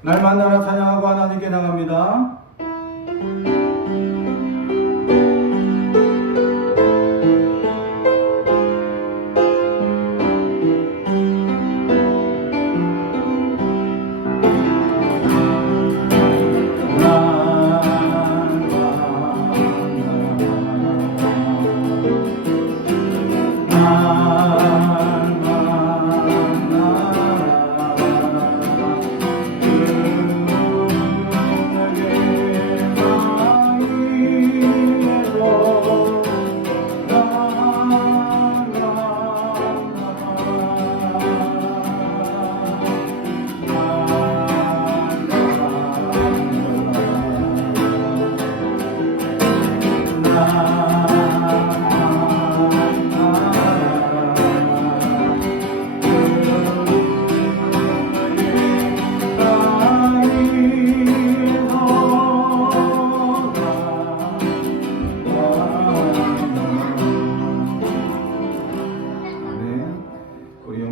날 만나라 찬양하고 하나님께 나갑니다.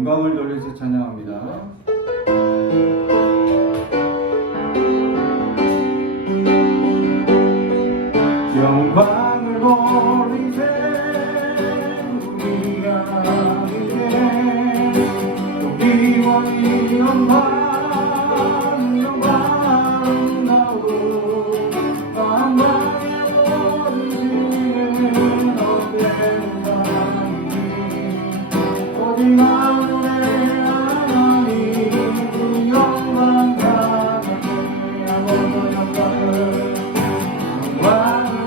영광을 돌려서 찬양합니다. 영광을 돌리세 우리가 이제 용기와 영광 영광다우 만방의 모든 지는 어때는 사랑이니 오직 하늘의 하나님 그 영광 가득히 아버지 영광을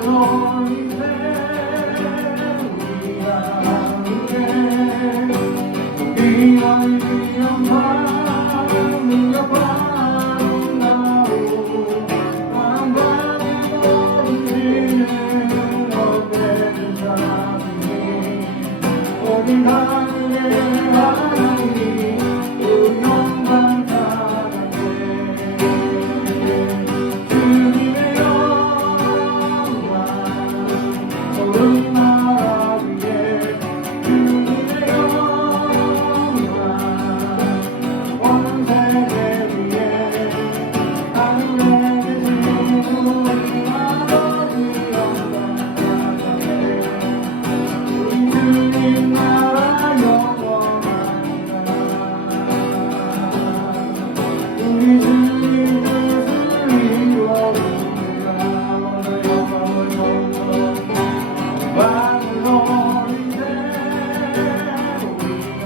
돌리세 우리가 이제 우리와 영광 영광다우 만방의 모든 지는 어때는 사랑이니 오직 하늘의 하나님 그 영광 가득히 주님의 영광 온 나라 위에 주님의 영광 온 세계 위에 하늘에 계신 우리 아버지 영광 가득히 우리 주님 나라 영원하리라 우리 주님 뜻을 이루어주리라 오늘 영광을 영광을 돌리세 우리가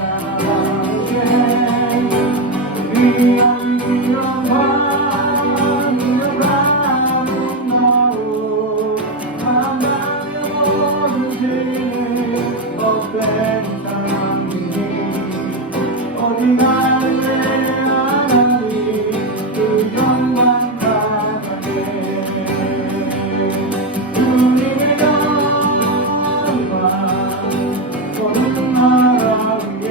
이제 우리 영광 영광다우 만방의 모든 지는 어때는 사랑이니 오직 하늘의 하나님 그 영광 가득히 주님의 영광 온 나라 위에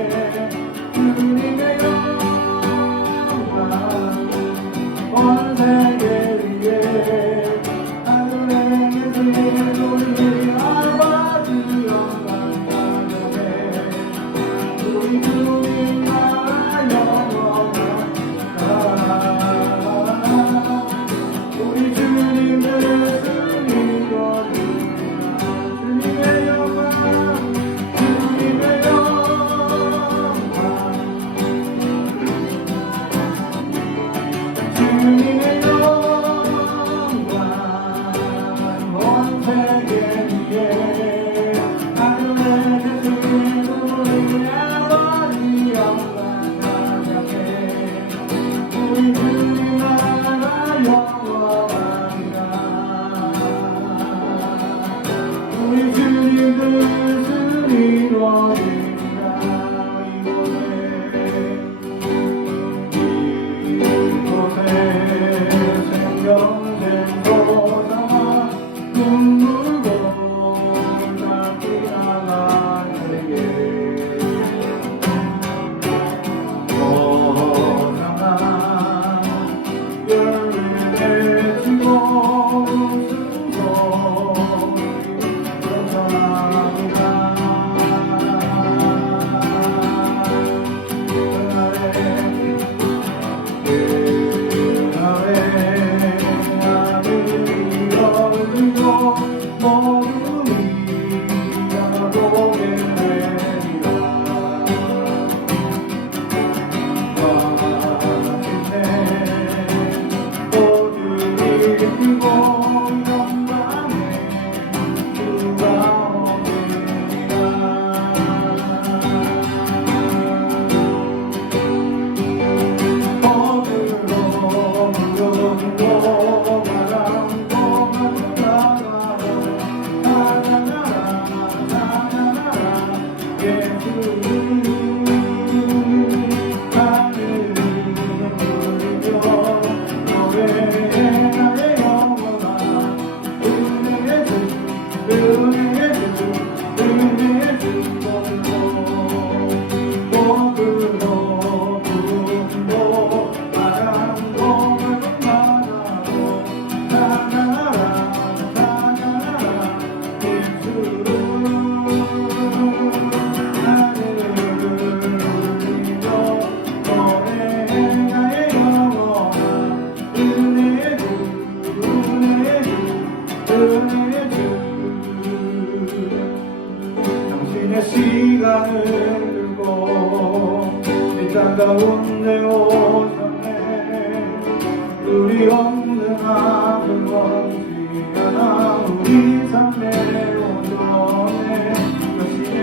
주님의 영광 온 세계 위에 하늘에 계신 우리 아버지 영광 가득히 우리 주님 나라 영원하리라 우리 주님 뜻을 이루어주리라 주님의 영광 주님의 영광 주님의 영광 온 세계 위에 하늘에 계신 우리 아버지 당신의 시간을 들고 밑땅 가운데 오셨네. 우리 없는 아들 원치 않아. 우리 삶의 온전해 당신의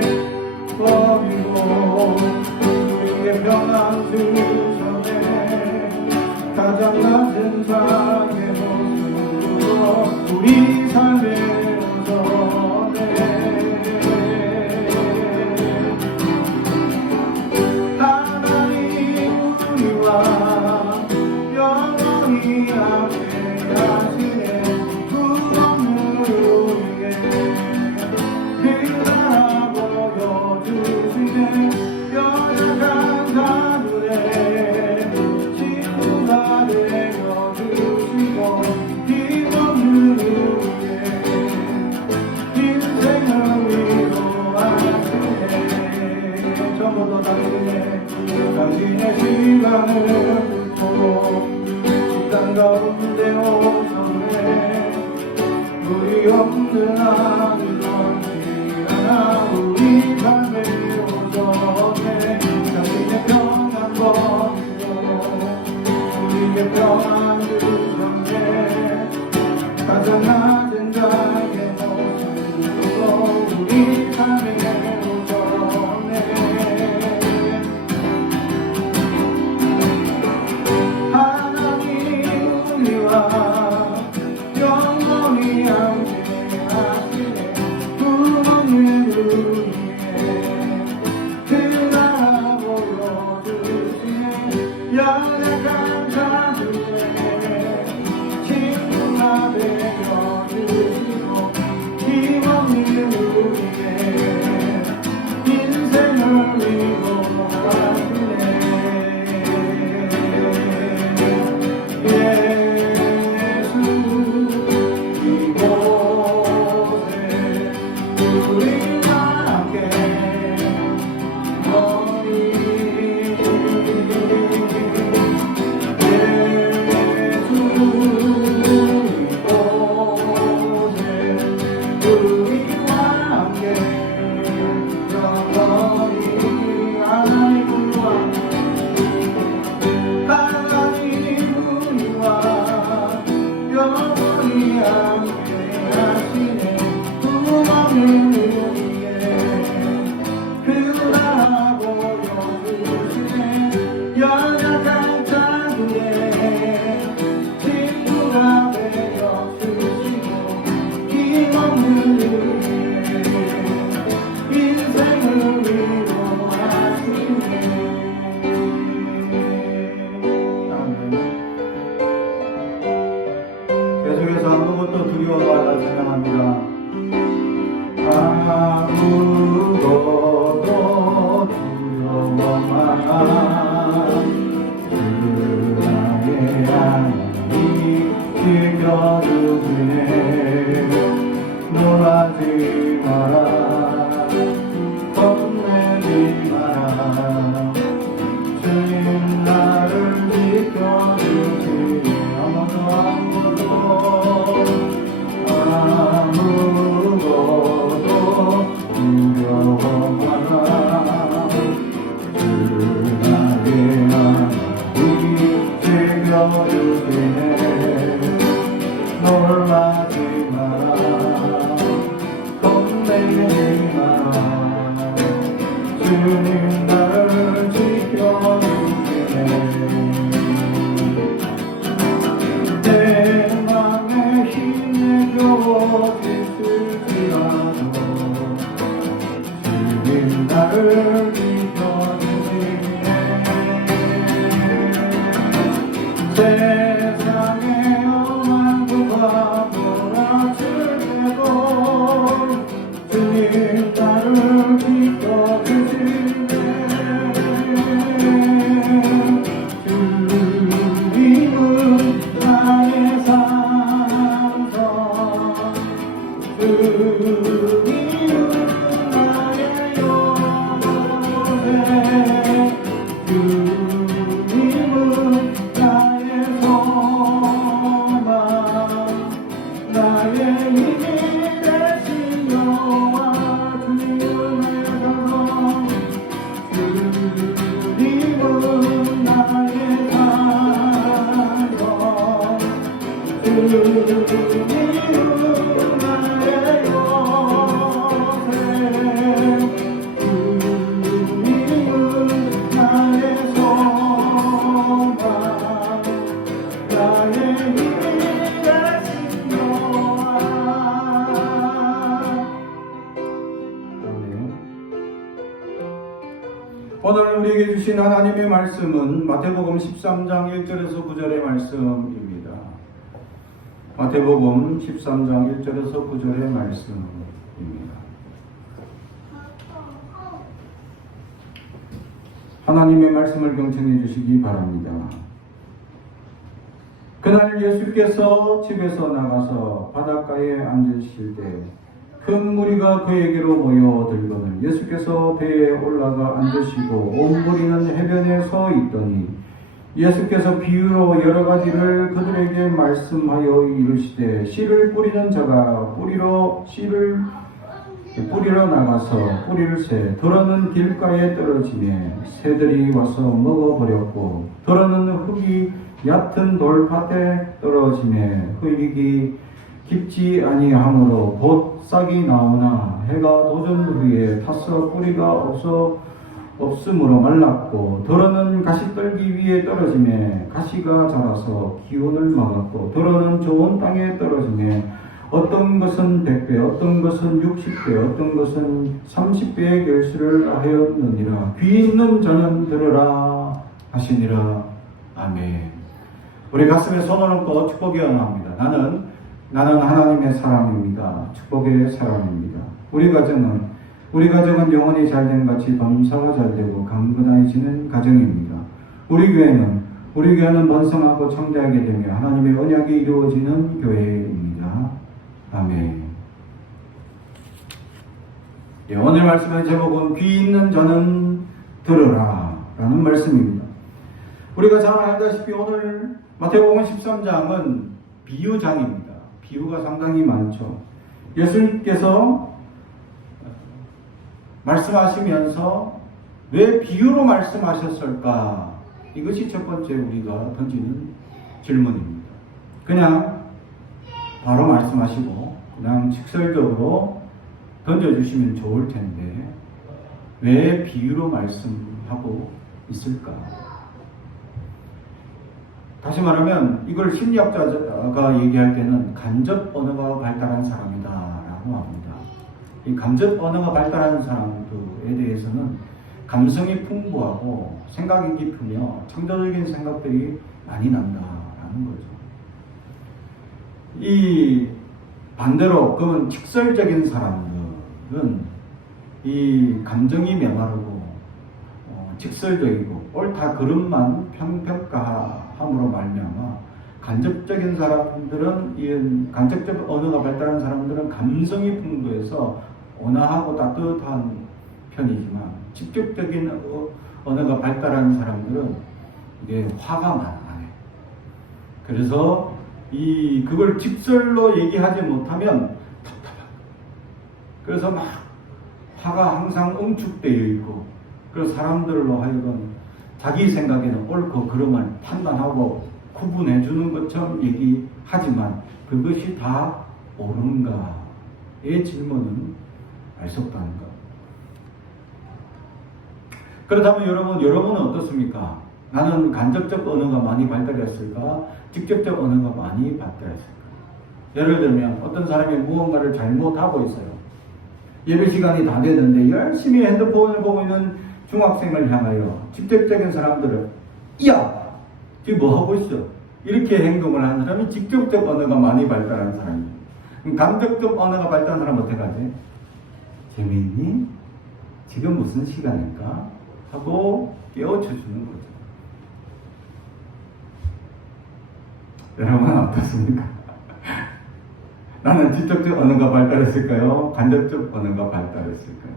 법이고 우리에게 평안 주셨네. 가장 낮은 자의 모습으로 우리 삶의 당신의 시간을 두고 식당 가운데 오셨네. 우리 없는 아들 원치 않아. 우리 삶에 오셨네. 당신의 평안 법이로 우리에게 평안 주셨네. 가장 낮은 자에게 모습으로 우리 삶에 영원히 함께하시네. 구원을 위해 그 나라 보여주시네. 연약한 자들의 친구가 되어주시고 힘없는 우리의 인생을 위로하시네. 연약한 자들의 친구가 되어주시고 힘없는 우리의 인생을 위로하시네. 계속해서 아무것도 두려워 말라 생각합니다. 아무것도 두려워 말라. 지켜주시네. 놀라지 마라. 겁내지 마라. 주님 나를 지켜주시네. 아무것도 두려워 마라. 주 나의 하나님 지켜주시네. 놀라지 마라. 겁내지 마라. 주님 나를 지켜주시네. 내 맘에 힘이 겨워질지라도 주님 나를 오늘 우리에게 주신 하나님의 말씀은 마태복음 13장 1절에서 9절의 말씀입니다. 마태복음 13장 1절에서 9절의 말씀입니다. 하나님의 말씀을 경청해 주시기 바랍니다. 그날 예수께서 집에서 나가서 바닷가에 앉으실 때 큰 무리가 그에게로 모여들거늘 예수께서 배에 올라가 앉으시고 온 무리는 해변에 서 있더니 예수께서 비유로 여러 가지를 그들에게 말씀하여 이르시되 씨를 뿌리는 자가 씨를 뿌리러 나가서 뿌리를 새 더러는 길가에 떨어지매 새들이 와서 먹어버렸고 더러는 흙이 얕은 돌밭에 떨어지매 흙이 깊지 아니하므로 곧 싹이 나오나 해가 돋은 후에 타서 뿌리가 없으므로 말랐고 더러는 가시떨기 위에 떨어지매 가시가 자라서 기운을 막았고 더러는 좋은 땅에 떨어지매 어떤 것은 100배 어떤 것은 60배 어떤 것은 30배의 결실을 하였느니라. 귀 있는 자는 들으라 하시니라. 아멘. 우리 가슴에 손을 얹고 축복이 언어합니다. 나는 하나님의 사람입니다. 축복의 사람입니다. 우리 가정은 영혼이 잘된 같이 범사가 잘되고 강건해지는 가정입니다. 우리 교회는 번성하고 창대하게 되며 하나님의 언약이 이루어지는 교회입니다. 아멘. 예, 오늘 말씀의 제목은 귀 있는 자는 들으라 라는 말씀입니다. 우리가 잘 알다시피 오늘 마태복음 13장은 비유장입니다. 비유가 상당히 많죠. 예수님께서 말씀하시면서 왜 비유로 말씀하셨을까? 이것이 첫 번째 우리가 던지는 질문입니다. 그냥 바로 말씀하시고 그냥 직설적으로 던져주시면 좋을 텐데 왜 비유로 말씀하고 있을까? 다시 말하면 이걸 심리학자가 얘기할 때는 간접 언어가 발달한 사람이다 라고 합니다. 이 간접 언어가 발달한 사람들에 대해서는 감성이 풍부하고 생각이 깊으며 창조적인 생각들이 많이 난다라는 거죠. 이 반대로 그러면 직설적인 사람들은 이 감정이 메마르고 직설적이고 옳다 그름만 평가함으로 말미암아 간접적인 사람들은 간접적 언어가 발달한 사람들은 감성이 풍부해서 온화하고 따뜻한 편이지만 직접적인 언어가 발달한 사람들은 이게 화가 많아요. 그래서 그걸 직설로 얘기하지 못하면 답답하고 그래서 막 화가 항상 응축되어 있고 그래서 사람들로 하여금 자기 생각에는 옳고 그름을 판단하고 구분해 주는 것처럼 얘기하지만 그것이 다 옳은가의 질문은 알 수 없다는 것. 그렇다면 여러분은 어떻습니까? 나는 간접적 언어가 많이 발달했을까? 직접적 언어가 많이 발달했을까? 예를 들면 어떤 사람이 무언가를 잘못하고 있어요. 예배 시간이 다 됐는데 열심히 핸드폰을 보고 있는 중학생을 향하여 직접적인 사람들은 야! 지금 뭐 하고 있어? 이렇게 행동을 하는 사람이 직접적 언어가 많이 발달한 사람이에요. 그럼 간접적 언어가 발달한 사람은 어떻게 하지? 재미있니? 지금 무슨 시간일까? 하고 깨우쳐 주는 거죠. 여러분은 어떻습니까? 나는 직접적 언어가 발달했을까요? 간접적 언어가 발달했을까요?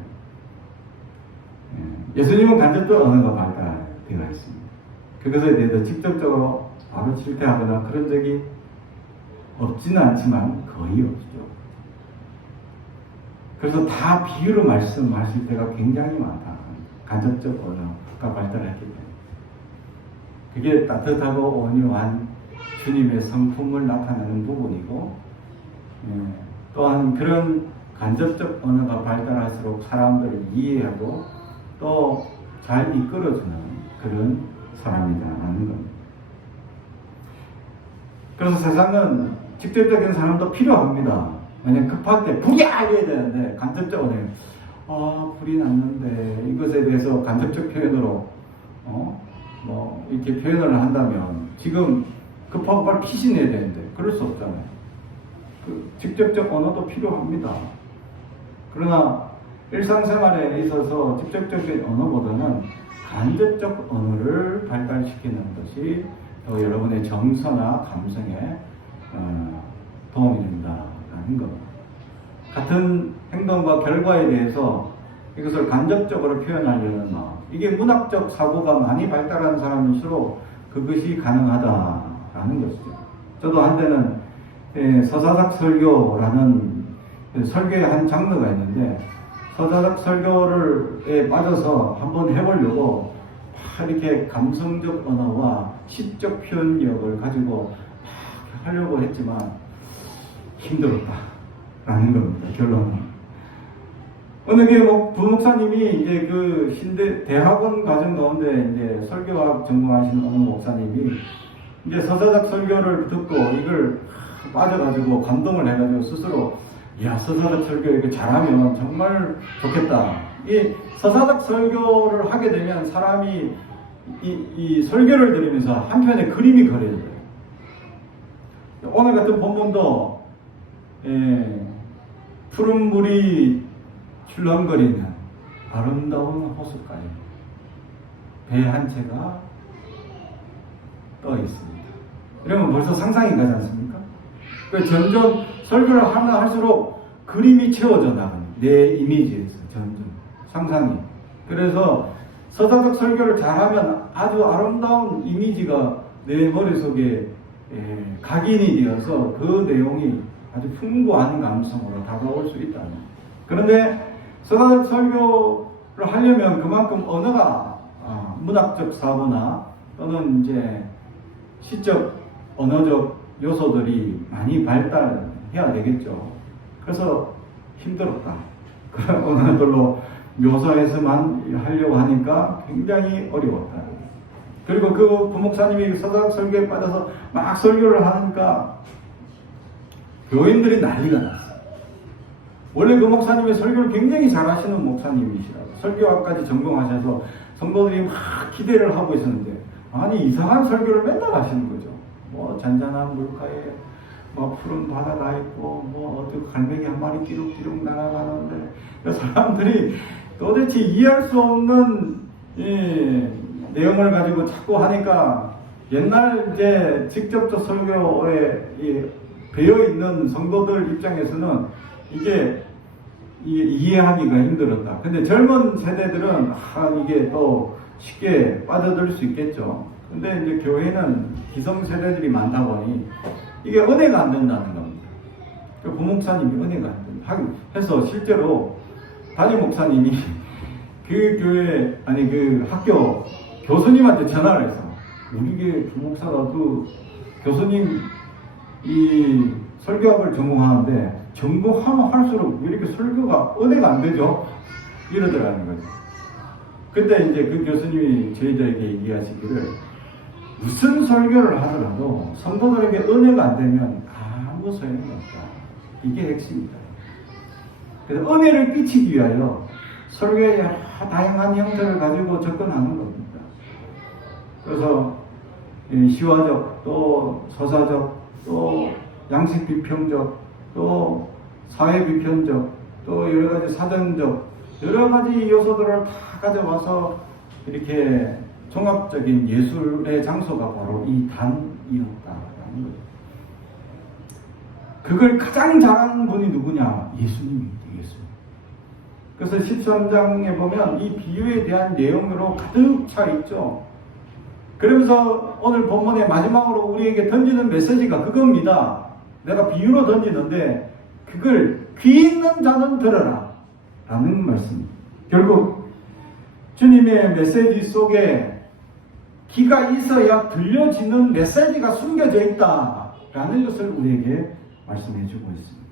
예수님은 간접적 언어가 발달되어 있습니다. 그것에 대해서 직접적으로 바로 실패하거나 그런 적이 없지는 않지만 거의 없죠. 그래서 다 비유로 말씀하실 때가 굉장히 많다. 간접적 언어가 발달했기 때문에. 그게 따뜻하고 온유한 주님의 성품을 나타내는 부분이고 또한 그런 간접적 언어가 발달할수록 사람들을 이해하고 또 잘 이끌어주는 그런 사람이다라는 겁니다. 그래서 세상은 직접적인 사람도 필요합니다. 만약 급할 때 부랴 이래야 되는데 간접적 언어 불이 났는데 이것에 대해서 간접적 표현으로 이렇게 표현을 한다면 지금 급하고 빨리 피신해야 되는데 그럴 수 없잖아요. 그 직접적 언어도 필요합니다. 그러나 일상생활에 있어서 직접적인 언어보다는 간접적 언어를 발달시키는 것이 또 여러분의 정서나 감성에 도움이 된다라는 겁니다. 같은 행동과 결과에 대해서 이것을 간접적으로 표현하려는 마음, 이게 문학적 사고가 많이 발달한 사람일수록 그것이 가능하다라는 것이죠. 저도 한때는 서사작 설교라는 설교의 한 장르가 있는데 서사작 설교에 빠져서 한번 해보려고 이렇게 감성적 언어와 시적 표현력을 가지고 하려고 했지만 힘들었다라는 겁니다. 결론은. 어느 게 부목사님이 이제 그 신대 대학원 과정 가운데 이제 설교학 전공하시는 어느 목사님이 이제 서사작 설교를 듣고 이걸 빠져가지고 감동을 해가지고 스스로 서사작 설교 이거 잘하면 정말 좋겠다. 이 서사작 설교를 하게 되면 사람이 이 설교를 들으면서 한편의 그림이 그려져요. 오늘 같은 본문도 푸른 물이 출렁거리는 아름다운 호숫가에 배 한 채가 떠 있습니다. 이러면 벌써 상상이 가지 않습니까? 점점 설교를 하면 할수록 그림이 채워져 나가는 내 이미지에서 점점 상상이. 그래서 서사적 설교를 잘하면 아주 아름다운 이미지가 내 머릿속에 각인이 되어서 그 내용이 아주 풍부한 감성으로 다가올 수 있다. 그런데 서사적 설교를 하려면 그만큼 언어가 문학적 사고나 또는 이제 시적 언어적 요소들이 많이 발달해야 되겠죠. 그래서 힘들었다. 그런 언어들로 묘사해서만 하려고 하니까 굉장히 어려웠다. 그리고 그 부목사님이 서사적 설교에 빠져서 막 설교를 하니까 교인들이 난리가 났어요. 원래 그 목사님이 설교를 굉장히 잘하시는 목사님이시라고. 설교학까지 전공하셔서 성도들이 막 기대를 하고 있었는데 아니 이상한 설교를 맨날 하시는 거죠. 뭐 잔잔한 물가에 뭐 푸른 바다가 있고 뭐 어디 갈매기 한 마리 띠룩띠룩 날아가는데 사람들이 도대체 이해할 수 없는 내용을 가지고 자꾸 하니까 옛날 이제 직접적 설교에 배어 있는 성도들 입장에서는 이게 이해하기가 힘들었다. 근데 젊은 세대들은 이게 또 쉽게 빠져들 수 있겠죠. 근데 이제 교회는 기성 세대들이 많다 보니 이게 은혜가 안 된다는 겁니다. 그 부목사님이 은혜가 안 된다. 해서 실제로 담임 목사님이 그 교회 그 학교 교수님한테 전화를 해서 우리 교회 부목사가 그 교수님 이 설교학을 전공하는데 전공하면 할수록 왜 이렇게 설교가 은혜가 안 되죠? 이러더라는 거죠. 그때 이제 그 교수님이 저희들에게 얘기하시기를 무슨 설교를 하더라도 성도들에게 은혜가 안 되면 아무 소용이 없다. 이게 핵심이다. 그래서 은혜를 끼치기 위하여 설교의 여러 다양한 형태를 가지고 접근하는 겁니다. 그래서 시화적, 또 서사적, 또 양식 비평적, 또 사회 비평적, 또 여러 가지 사전적, 여러 가지 요소들을 다 가져와서 이렇게 종합적인 예술의 장소가 바로 이 단이었다라는 거죠. 그걸 가장 잘하는 분이 누구냐? 예수님입니다. 예수님. 그래서 13장에 보면 이 비유에 대한 내용으로 가득 차 있죠. 그러면서 오늘 본문의 마지막으로 우리에게 던지는 메시지가 그겁니다. 내가 비유로 던지는데 그걸 귀 있는 자는 들어라 라는 말씀. 결국 주님의 메시지 속에 귀가 있어야 들려지는 메시지가 숨겨져 있다라는 것을 우리에게 말씀해 주고 있습니다.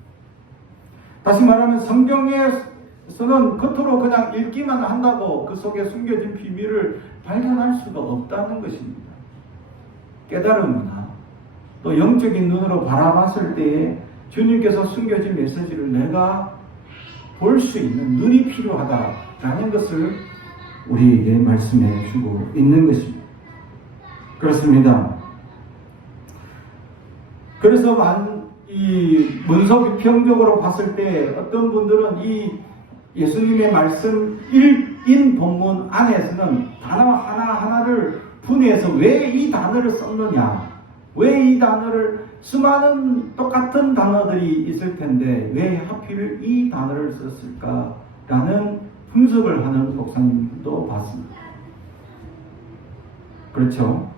다시 말하면 성경에서는 겉으로 그냥 읽기만 한다고 그 속에 숨겨진 비밀을 발견할 수가 없다는 것입니다. 깨달음이나 또 영적인 눈으로 바라봤을 때에 주님께서 숨겨진 메시지를 내가 볼 수 있는 눈이 필요하다라는 것을 우리에게 말씀해 주고 있는 것입니다. 그렇습니다. 그래서 이 문서 비평적으로 봤을 때 어떤 분들은 이 예수님의 말씀 1인 본문 안에서는 단어 하나하나를 분해해서 왜 이 단어를 썼느냐, 왜 이 단어를, 수많은 똑같은 단어들이 있을 텐데 왜 하필 이 단어를 썼을까라는 분석을 하는 목사님도 봤습니다. 그렇죠?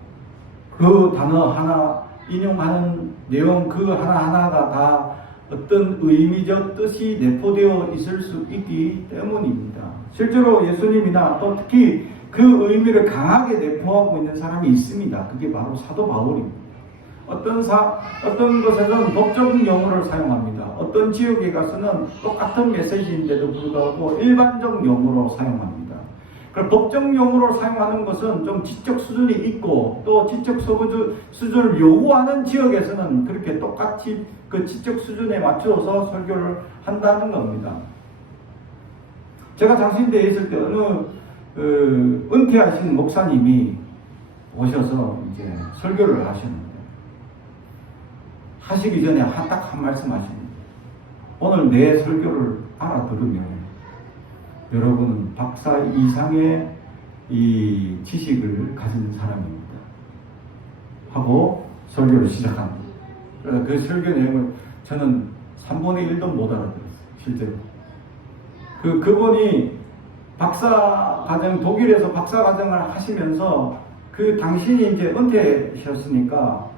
그 단어 하나 인용하는 내용 그 하나하나가 다 어떤 의미적 뜻이 내포되어 있을 수 있기 때문입니다. 실제로 예수님이나 또 특히 그 의미를 강하게 내포하고 있는 사람이 있습니다. 그게 바로 사도 바울입니다. 어떤 것에서는 법적 용어를 사용합니다. 어떤 지역에 가서는 똑같은 메시지인데도 불구하고 일반적 용어로 사용합니다. 그럼 법적 용어로 사용하는 것은 좀 지적 수준이 있고 또 지적 수준을 요구하는 지역에서는 그렇게 똑같이 그 지적 수준에 맞춰서 설교를 한다는 겁니다. 제가 장신대에 있을 때 어느 은퇴하신 목사님이 오셔서 이제 설교를 하시는데 하시기 전에 딱 한 말씀 하십니다. 오늘 내 설교를 알아들으면 여러분은 박사 이상의 이 지식을 가진 사람입니다. 하고 설교를 시작합니다. 그래서 그 설교 내용을 저는 3분의 1도 못 알아들었어요. 실제로. 그분이 독일에서 박사과정을 하시면서 그 당신이 이제 은퇴하셨으니까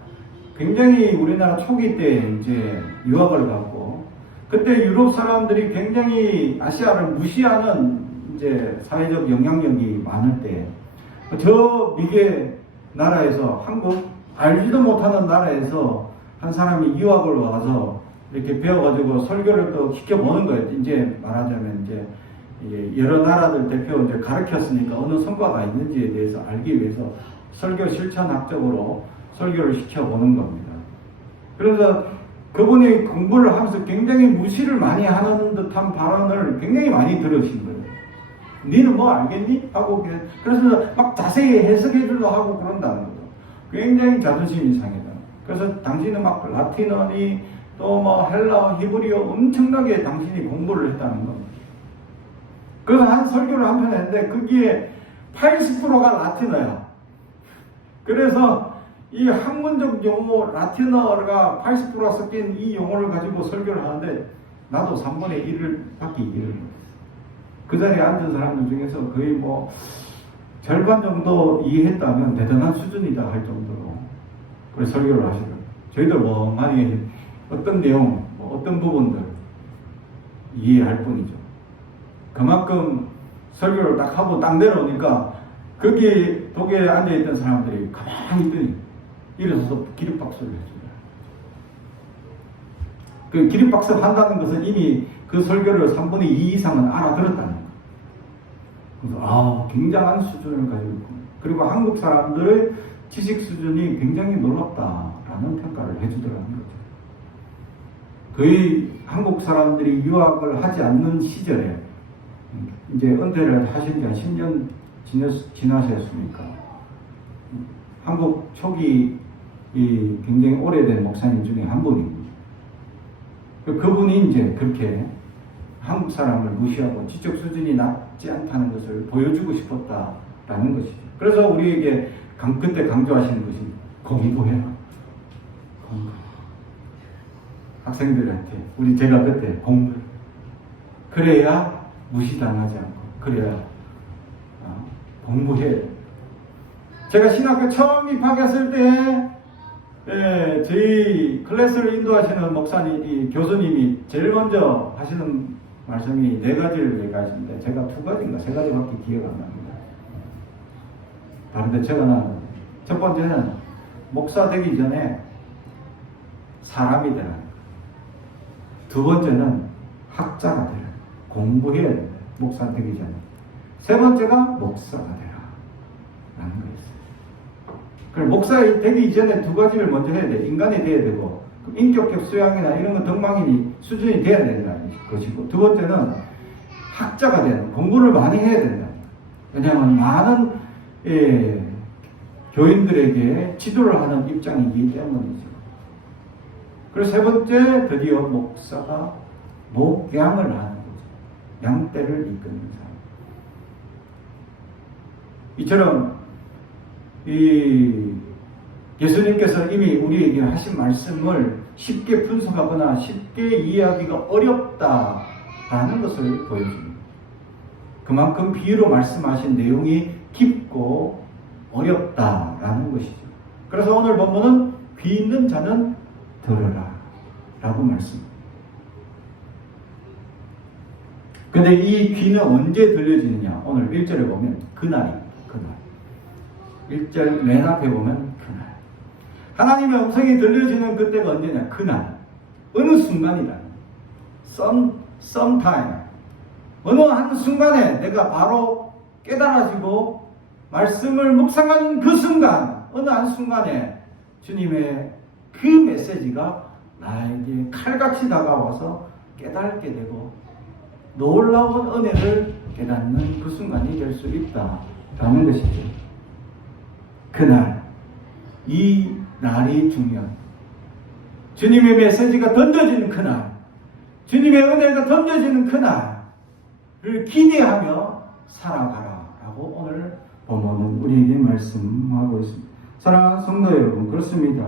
굉장히 우리나라 초기 때 이제 유학을 갔고 그때 유럽 사람들이 굉장히 아시아를 무시하는 이제 사회적 영향력이 많을 때 저 미개 나라에서 한국 알지도 못하는 나라에서 한 사람이 유학을 와서 이렇게 배워가지고 설교를 또 시켜보는 거예요. 이제 말하자면 이제 여러 나라들 대표 이제 가르쳤으니까 어느 성과가 있는지에 대해서 알기 위해서 설교 실천학적으로 설교를 시켜보는 겁니다. 그래서 그분이 공부를 하면서 굉장히 무시를 많이 하는 듯한 발언을 굉장히 많이 들으신 거예요. 니는 뭐 알겠니? 하고 그래서 막 자세히 해석해 주려고 하고 그런다는 거죠. 굉장히 자존심이 상해다. 그래서 당신은 막 라틴어니 또 뭐 헬라어, 히브리어 엄청나게 당신이 공부를 했다는 겁니다. 그래서 한 설교를 한 편 했는데 거기에 80%가 라틴어야. 그래서 이 학문적 용어, 라틴어가 80%가 섞인 이 용어를 가지고 설교를 하는데 나도 3분의 1을 밖에 이해를 못했어. 그 자리에 앉은 사람들 중에서 거의 뭐 절반 정도 이해했다면 대단한 수준이다 할 정도로 그래서 설교를 하시더라고요. 저희들 멍하니 어떤 내용, 어떤 부분들 이해할 뿐이죠. 그만큼 설교를 딱 하고 딱 내려오니까 거기 독일에 앉아있던 사람들이 가만히 있더니 일어서서 기립박수를 해줘요. 그 기립박수 한다는 것은 이미 그 설교를 3분의 2 이상은 알아들었다는 거예요. 그래서 굉장한 수준을 가지고 있고 그리고 한국 사람들의 지식 수준이 굉장히 놀랍다라는 평가를 해주더라는 거죠. 거의 한국 사람들이 유학을 하지 않는 시절에 이제 은퇴를 하신 지 한 10년 지나셨으니까 한국 초기 굉장히 오래된 목사님 중에 한 분입니다. 그분이 이제 그렇게 한국 사람을 무시하고 지적 수준이 낮지 않다는 것을 보여주고 싶었다라는 것이죠. 그래서 우리에게 그때 강조하시는 것이 공부해라. 공부. 학생들한테 제가 그때 공부. 그래야 무시당하지 않고 그래야 공부해. 제가 신학교 처음 입학했을 때 저희 클래스를 인도하시는 목사님, 교수님이 제일 먼저 하시는 말씀이 4가지를 얘기하시는데 제가 2가지인가 3가지밖에 기회가 안 납니다. 다른데 제가 첫 번째는 목사 되기 전에 사람이 되라. 두 번째는 학자가 되라. 공부해야 된다. 목사 되기 전에. 세 번째가 목사가 되라. 라는 거였어요. 그럼 목사 되기 전에 2가지를 먼저 해야 돼. 인간이 돼야 되고 인격적 수양이나 이런 거 덕망이니 수준이 돼야 된다는 것이고 두 번째는 학자가 되는, 공부를 많이 해야 된다. 왜냐하면 많은 교인들에게 지도를 하는 입장이기 때문이죠. 그리고 세 번째, 드디어 목사가 목양을 하는 거죠. 양떼를 이끄는 사람. 이처럼 예수님께서 이미 우리에게 하신 말씀을 쉽게 분석하거나 쉽게 이해하기가 어렵다라는 것을 보여줍니다. 그만큼 비유로 말씀하신 내용이 깊고 어렵다라는 것이죠. 그래서 오늘 본문은 귀 있는 자는 들으라 라고 말씀합니다. 근데 이 귀는 언제 들려지느냐? 오늘 1절에 보면 그날입니다. 그날. 1절 맨 앞에 보면 그날. 하나님의 음성이 들려지는 그때가 언제냐? 그날. 어느 순간이다. sometime. 어느 한 순간에 내가 바로 깨달아지고 말씀을 묵상하는 그 순간, 어느 한 순간에 주님의 그 메시지가 나에게 칼같이 다가와서 깨닫게 되고 놀라운 은혜를 깨닫는 그 순간이 될 수 있다라는 것이죠. 그날, 이 날이 중요한 주님의 메시지가 던져지는 그날, 주님의 은혜가 던져지는 그날을 기대하며 살아가라 라고 오늘 본문은 우리에게 말씀하고 있습니다. 사랑하는 성도 여러분, 그렇습니다.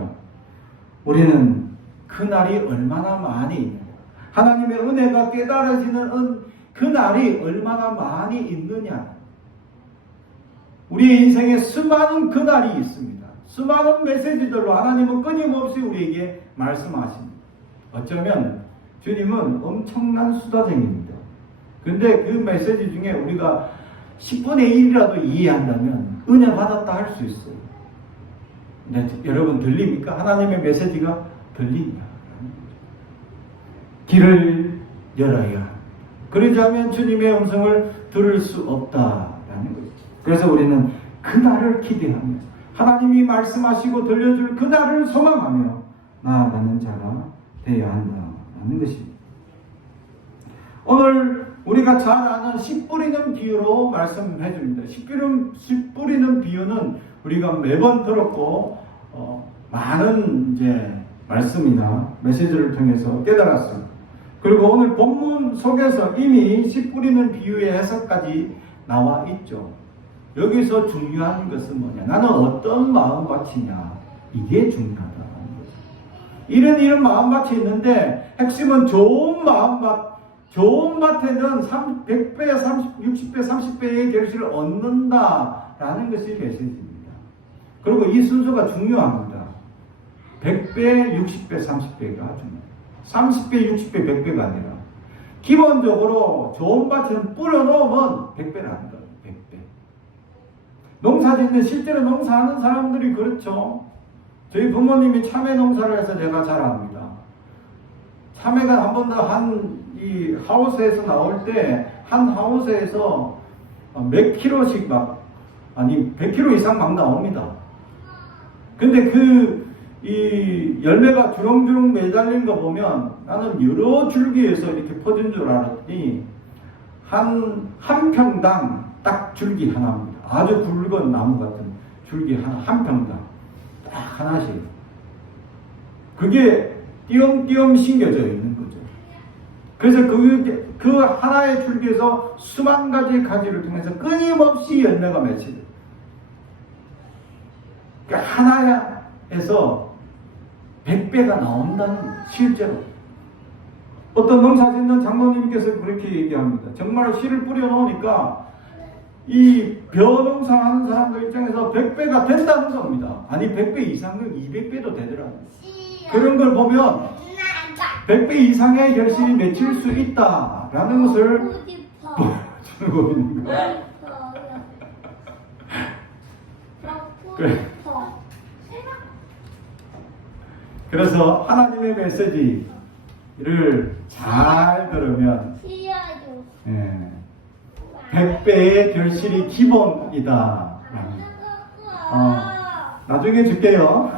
우리는 그날이 얼마나 많이 있느냐, 하나님의 은혜가 깨달아지는 그 날이 얼마나 많이 있느냐. 우리의 인생에 수많은 그날이 있습니다. 수많은 메시지들로 하나님은 끊임없이 우리에게 말씀하십니다. 어쩌면 주님은 엄청난 수다쟁이입니다. 근데 그 메시지 중에 우리가 10분의 1이라도 이해한다면 은혜 받았다 할 수 있어요. 네, 여러분 들립니까? 하나님의 메시지가 들립니다. 길을 열어야. 그러지 않으면 주님의 음성을 들을 수 없다라는 거죠. 그래서 우리는 그날을 기대하며 하나님이 말씀하시고 들려줄 그날을 소망하며 나아가는 자가 되어야 한다는 것입니다. 오늘 우리가 잘 아는 씨 뿌리는 비유로 말씀해 줍니다. 씨 뿌리는 비유는 우리가 매번 들었고 많은 이제 말씀이나 메시지를 통해서 깨달았습니다. 그리고 오늘 본문 속에서 이미 씨 뿌리는 비유의 해석까지 나와 있죠. 여기서 중요한 것은 뭐냐? 나는 어떤 마음밭이냐? 이게 중요하다는 거죠. 이런 마음밭이 있는데 핵심은 좋은 마음밭, 좋은 밭에는 100배, 60배, 30배의 결실을 얻는다라는 것이 메시지입니다. 그리고 이 순서가 중요합니다. 100배, 60배, 30배가 중요합니다. 30배, 60배, 100배가 아니라 기본적으로 좋은 밭에는 뿌려놓으면 100배라는 거예요. 100배. 농사 짓는, 실제로 농사하는 사람들이 그렇죠. 저희 부모님이 참외 농사를 해서 제가 잘 압니다. 참외가 한 번도 이 하우스에서 나올 때 한 하우스에서 몇 킬로씩 100킬로 이상 막 나옵니다. 근데 이 열매가 주렁주렁 매달린 거 보면 나는 여러 줄기에서 이렇게 퍼진 줄 알았더니 한 평당 딱 줄기 하나입니다. 아주 굵은 나무 같은 줄기 한 평당 딱 하나씩. 그게 띄엄띄엄 심겨져 있는 거죠. 그래서 그 하나의 줄기에서 수만 가지 가지를 통해서 끊임없이 열매가 맺혀요. 그러니까 하나에서 100배가 나온다는 거예요. 실제로. 어떤 농사 짓는 장로님께서 그렇게 얘기합니다. 정말 씨를 뿌려놓으니까 이 벼농사 하는 사람들 입장에서 100배가 된다는 겁니다. 아니 100배 이상은 200배도 되더라고요. 그런 걸 보면 100배 이상의 결실이 맺힐 수 있다라는 것을 보여주고 있는 거예요. 그래. 그래서 하나님의 메시지를 잘 들으면 100배의 결실이 기본이다. 나중에 줄게요.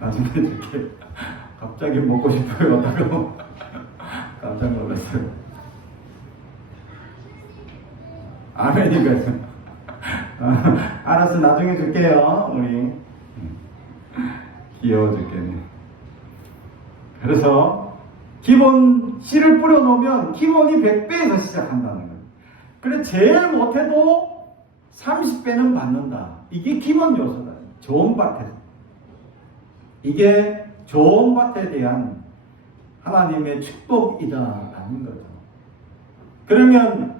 나중에 줄게요. 갑자기 먹고 싶어요. 깜짝 놀랐어요. 아멘이거든. 알았어, 나중에 줄게요. 우리 귀여워 죽겠네. 그래서 기본 씨를 뿌려놓으면 기본이 100배에서 시작한다는 거예요. 그래 제일 못해도 30배는 받는다. 이게 기본 요소다. 좋은 밭에서. 이게 좋은 밭에 대한 하나님의 축복이다라는 거죠. 그러면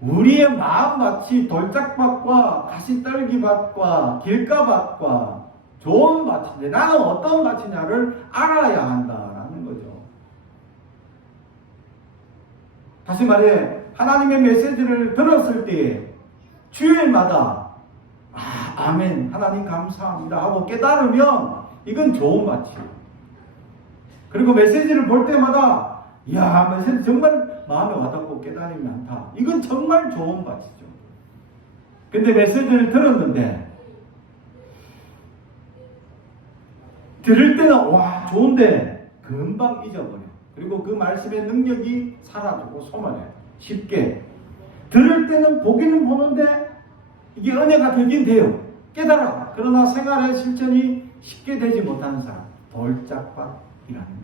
우리의 마음밭이 돌짝밭과 가시떨기밭과 길가밭과 좋은 밭인데 나는 어떤 밭이냐를 알아야 한다라는 거죠. 다시 말해 하나님의 메시지를 들었을 때 주일마다 아멘 하나님 감사합니다 하고 깨달으면 이건 좋은 밭이에요. 그리고 메시지를 볼 때마다 이야 메시지 정말 마음에 와닿고 깨달음이 많다. 이건 정말 좋은 밭이죠. 근데 메시지를 들었는데 들을 때는 와 좋은데 금방 잊어버려. 그리고 그 말씀의 능력이 사라지고 소멸해. 쉽게. 들을 때는 보기는 보는데 이게 은혜가 되긴 돼요. 깨달아. 그러나 생활의 실천이 쉽게 되지 못하는 사람. 돌짝밭이라는 거.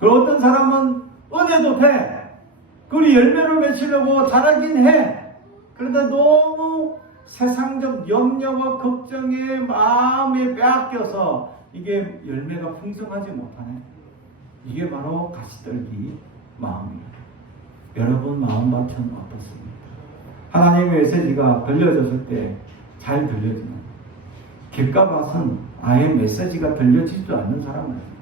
그 어떤 사람은 은혜도 돼. 그리고 열매를 맺으려고 잘하긴 해. 그런데 너무 세상적 염려와 걱정에 마음에 빼앗겨서 이게 열매가 풍성하지 못하네. 이게 바로 가시떨기 마음입니다. 여러분 마음밭은 어떻습니까? 하나님의 메시지가 들려졌을 때 잘 들려지는 길가밭은 아예 메시지가 들려지지도 않는 사람은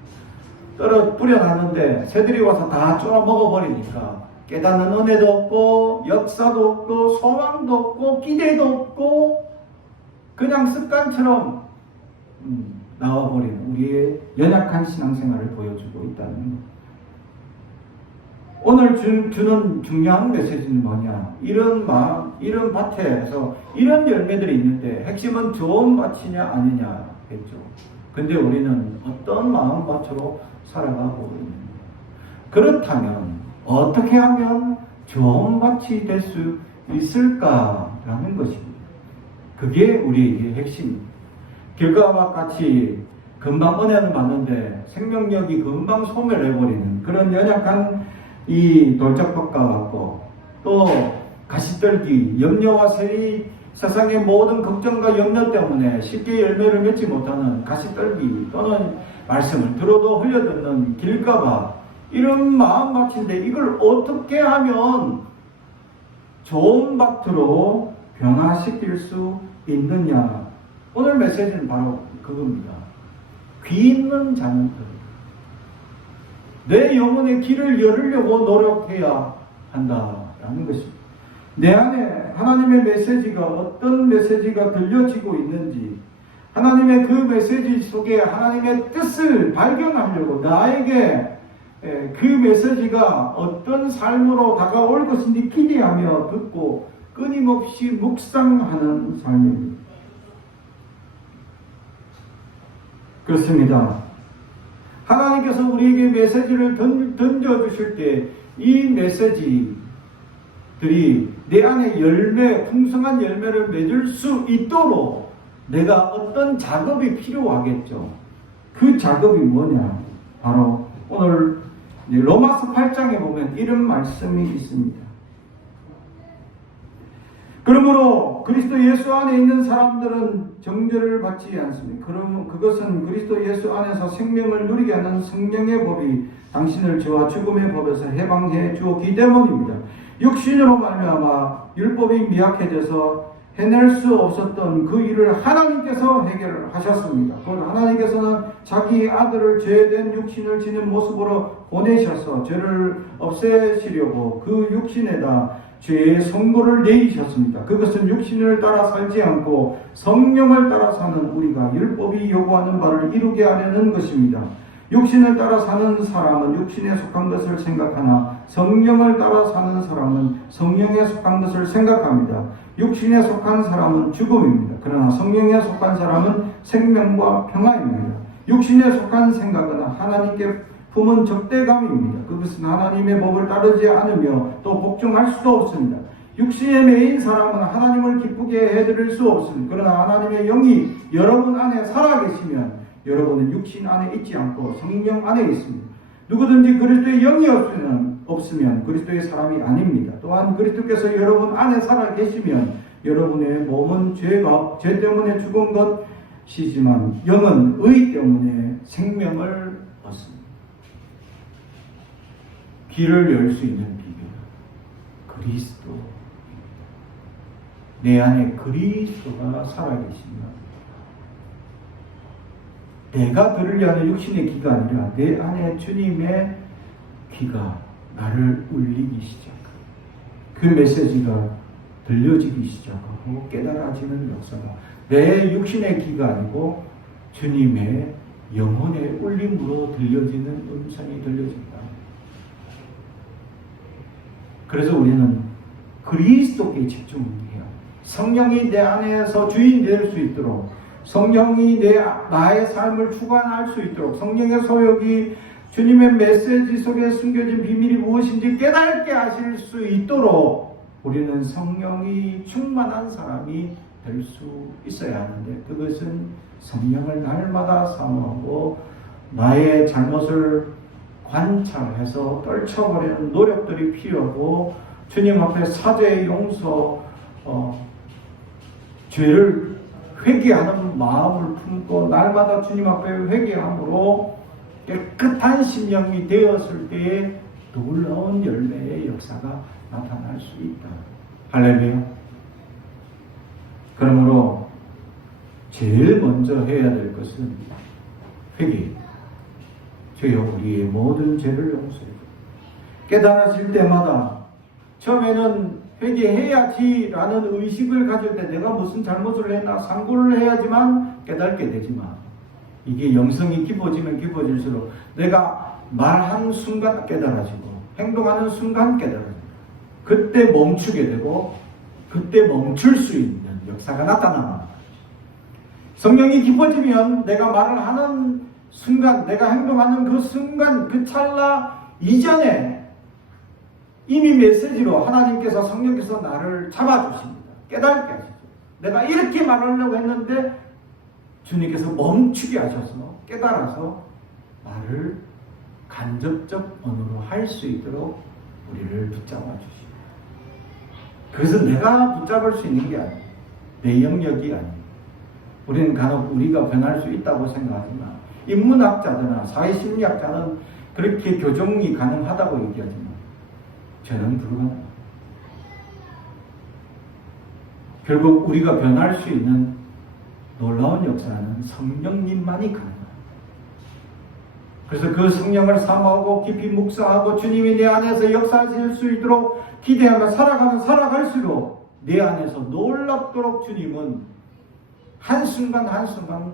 뿌려놨는데 새들이 와서 다 쪼아 먹어버리니까 깨닫는 은혜도 없고 역사도 없고 소망도 없고 기대도 없고 그냥 습관처럼 나와버리는 우리의 연약한 신앙생활을 보여주고 있다는 것. 오늘 주는 중요한 메시지는 뭐냐? 이런 마음, 이런 밭에서 이런 열매들이 있는데 핵심은 좋은 밭이냐 아니냐겠죠. 근데 우리는 어떤 마음밭으로 살아가고 있는가? 그렇다면 어떻게 하면 좋은 밭이 될 수 있을까라는 것입니다. 그게 우리에게 핵심입니다. 길가밭 같이 금방 은혜는 많은데 생명력이 금방 소멸해버리는 그런 연약한 이 돌짝밭과 같고 또 가시떨기 염려와 세리 세상의 모든 걱정과 염려 때문에 쉽게 열매를 맺지 못하는 가시떨기 또는 말씀을 들어도 흘려듣는 길가밭 이런 마음밭인데 이걸 어떻게 하면 좋은 밭으로 변화시킬 수 있느냐. 오늘 메시지는 바로 그겁니다. 귀 있는 자녀들. 내 영혼의 길을 열으려고 노력해야 한다라는 것입니다. 내 안에 하나님의 메시지가 어떤 메시지가 들려지고 있는지 하나님의 그 메시지 속에 하나님의 뜻을 발견하려고 나에게 그 메시지가 어떤 삶으로 다가올 것인지 기대하며 듣고 끊임없이 묵상하는 삶입니다. 그렇습니다. 하나님께서 우리에게 메시지를 던져주실 때 이 메시지들이 내 안에 풍성한 열매를 맺을 수 있도록 내가 어떤 작업이 필요하겠죠. 그 작업이 뭐냐? 바로 오늘 로마서 8장에 보면 이런 말씀이 있습니다. 그러므로 그리스도 예수 안에 있는 사람들은 정죄를 받지 않습니다. 그러면 그것은 그리스도 예수 안에서 생명을 누리게 하는 성령의 법이 당신을 죄와 죽음의 법에서 해방해 주었기 때문입니다. 육신으로 말미암아 율법이 미약해져서 해낼 수 없었던 그 일을 하나님께서 해결하셨습니다. 곧 하나님께서는 자기 아들을 죄된 육신을 지닌 모습으로 보내셔서 죄를 없애시려고 그 육신에다 죄의 선고를 내리셨습니다. 그것은 육신을 따라 살지 않고 성령을 따라 사는 우리가 율법이 요구하는 바를 이루게 하려는 것입니다. 육신을 따라 사는 사람은 육신에 속한 것을 생각하나 성령을 따라 사는 사람은 성령에 속한 것을 생각합니다. 육신에 속한 사람은 죽음입니다. 그러나 성령에 속한 사람은 생명과 평화입니다. 육신에 속한 생각은 하나님께 품은 적대감입니다. 그것은 하나님의 법을 따르지 않으며 또 복종할 수도 없습니다. 육신의 매인 사람은 하나님을 기쁘게 해드릴 수 없습니다. 그러나 하나님의 영이 여러분 안에 살아계시면 여러분은 육신 안에 있지 않고 성령 안에 있습니다. 누구든지 그리스도의 영이 없으면 그리스도의 사람이 아닙니다. 또한 그리스도께서 여러분 안에 살아계시면 여러분의 몸은 죄 때문에 죽은 것이지만 영은 의 때문에 생명을 얻습니다. 길을 열 수 있는 비결은 그리스도. 내 안에 그리스도가 살아계시면 내가 들으려 하는 육신의 귀가 아니라 내 안에 주님의 귀가 나를 울리기 시작합니다. 그 메시지가 들려지기 시작하고 깨달아지는 역사가 내 육신의 귀가 아니고 주님의 영혼의 울림으로 들려지는 음성이 들려진다. 그래서 우리는 그리스도께 집중해요. 성령이 내 안에서 주인 될 수 있도록, 성령이 나의 삶을 주관할 수 있도록, 성령의 소욕이 주님의 메시지 속에 숨겨진 비밀이 무엇인지 깨닫게 하실 수 있도록 우리는 성령이 충만한 사람이 될 수 있어야 하는데, 그것은 성령을 날마다 사모하고 나의 잘못을 관찰해서 떨쳐버리는 노력들이 필요하고, 주님 앞에 사죄의 용서, 죄를 회개하는 마음을 품고 날마다 주님 앞에 회개함으로 깨끗한 심령이 되었을 때에 놀라운 열매의 역사가 나타날 수 있다. 할렐루야. 그러므로 제일 먼저 해야 될 것은 회개입니다. 주여 우리의 모든 죄를 용서해 주옵소서. 깨달아질 때마다 처음에는 회개해야지라는 의식을 가질 때 내가 무슨 잘못을 했나 상고를 해야지만 깨닫게 되지만, 이게 영성이 깊어지면 깊어질수록 내가 말하는 순간 깨달아지고 행동하는 순간 깨달아지고 그때 멈추게 되고 그때 멈출 수 있는 역사가 나타납니다. 성령이 깊어지면 내가 말을 하는 순간, 내가 행동하는 그 순간, 그 찰나 이전에 이미 메시지로 하나님께서, 성령께서 나를 잡아주십니다. 깨닫게 하시죠. 내가 이렇게 말하려고 했는데 주님께서 멈추게 하셔서 깨달아서 말을 간접적 언어로 할 수 있도록 우리를 붙잡아 주십니다. 그것은 내가 붙잡을 수 있는 게 아니에요. 내 영역이 아니에요. 우리는 간혹 우리가 변할 수 있다고 생각하지만, 인문학자들이나 사회심리학자는 그렇게 교정이 가능하다고 얘기하지만 저는 불가능합니다. 결국 우리가 변할 수 있는 놀라운 역사는 성령님만이 가능합니다. 그래서 그 성령을 사모하고 깊이 묵상하고 주님이 내 안에서 역사하실 수 있도록 기대하며 살아가면 살아갈수록 내 안에서 놀랍도록 주님은 한순간 한순간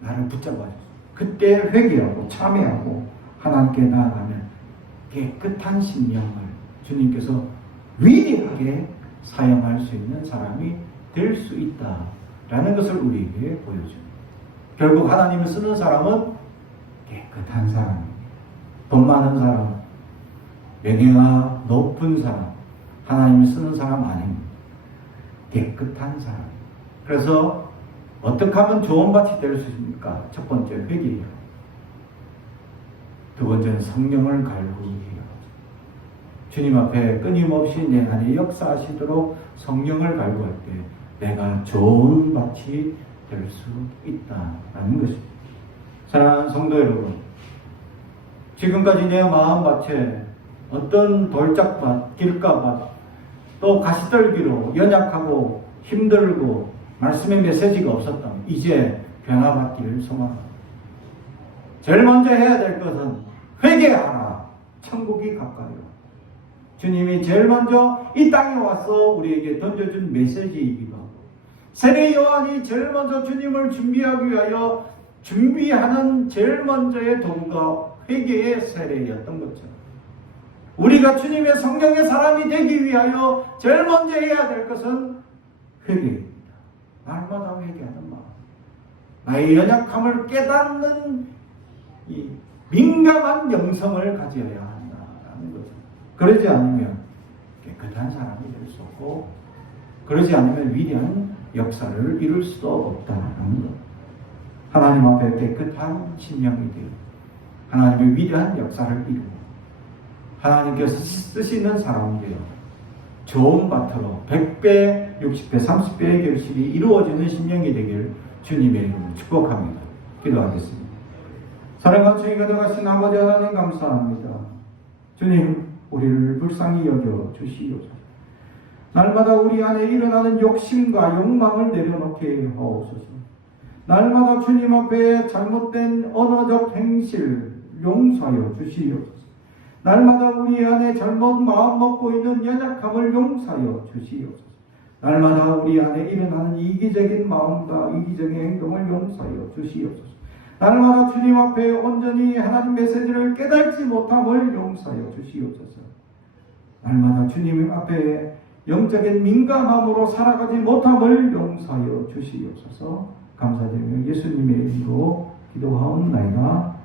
나를 붙잡아주세요. 그때 회개하고 참회하고 하나님께 나아가면 깨끗한 심령을 주님께서 위대하게 사용할 수 있는 사람이 될 수 있다라는 것을 우리에게 보여줍니다. 결국 하나님을 쓰는 사람은 깨끗한 사람입니다. 돈 많은 사람, 명예가 높은 사람, 하나님을 쓰는 사람 아닙니다. 깨끗한 사람. 그래서 어떻게 하면 좋은 밭이 될 수 있습니까? 첫 번째 회개예요. 두 번째는 성령을 갈구해요. 주님 앞에 끊임없이 내 안에 역사하시도록 성령을 갈구할 때 내가 좋은 밭이 될 수 있다라는 것입니다. 사랑하는 성도 여러분, 지금까지 내 마음밭에 어떤 돌짝밭, 길가밭, 또 가시떨기로 연약하고 힘들고 말씀의 메시지가 없었다면 이제 변화받기를 소망합니다. 제일 먼저 해야 될 것은 회개하라. 천국이 가까이요. 주님이 제일 먼저 이 땅에 와서 우리에게 던져준 메시지이기도 하고, 세례 요한이 제일 먼저 주님을 준비하기 위하여 준비하는 제일 먼저의 도구가 회개의 세례였던 것처럼, 우리가 주님의 성령의 사람이 되기 위하여 제일 먼저 해야 될 것은 회개입니다. 날마다 회개하는 마음, 나의 연약함을 깨닫는 이 민감한 영성을 가져야 한다라는 거죠. 그러지 않으면 깨끗한 사람이 될 수 없고, 그러지 않으면 위대한 역사를 이룰 수도 없다는 것. 하나님 앞에 깨끗한 심령이 되어 하나님의 위대한 역사를 이루고 하나님께서 쓰시는 사람 되어 좋은 밭으로 100배, 60배, 30배의 결실이 이루어지는 심령이 되길 주님의 이름으로 축복합니다. 기도하겠습니다. 사랑과 주의 가득하신 아버지 하나님 감사합니다. 주님, 우리를 불쌍히 여겨 주시옵소서. 날마다 우리 안에 일어나는 욕심과 욕망을 내려놓게 하옵소서. 날마다 주님 앞에 잘못된 언어적 행실 용서하여 주시옵소서. 날마다 우리 안에 잘못 마음 먹고 있는 연약함을 용서하여 주시옵소서. 날마다 우리 안에 일어나는 이기적인 마음과 이기적인 행동을 용서하여 주시옵소서. 날마다 주님 앞에 온전히 하나님 메시지를 깨닫지 못함을 용서하여 주시옵소서. 날마다 주님 앞에 영적인 민감함으로 살아가지 못함을 용서하여 주시옵소서. 감사드리며 예수님의 이름으로 기도하옵나이다.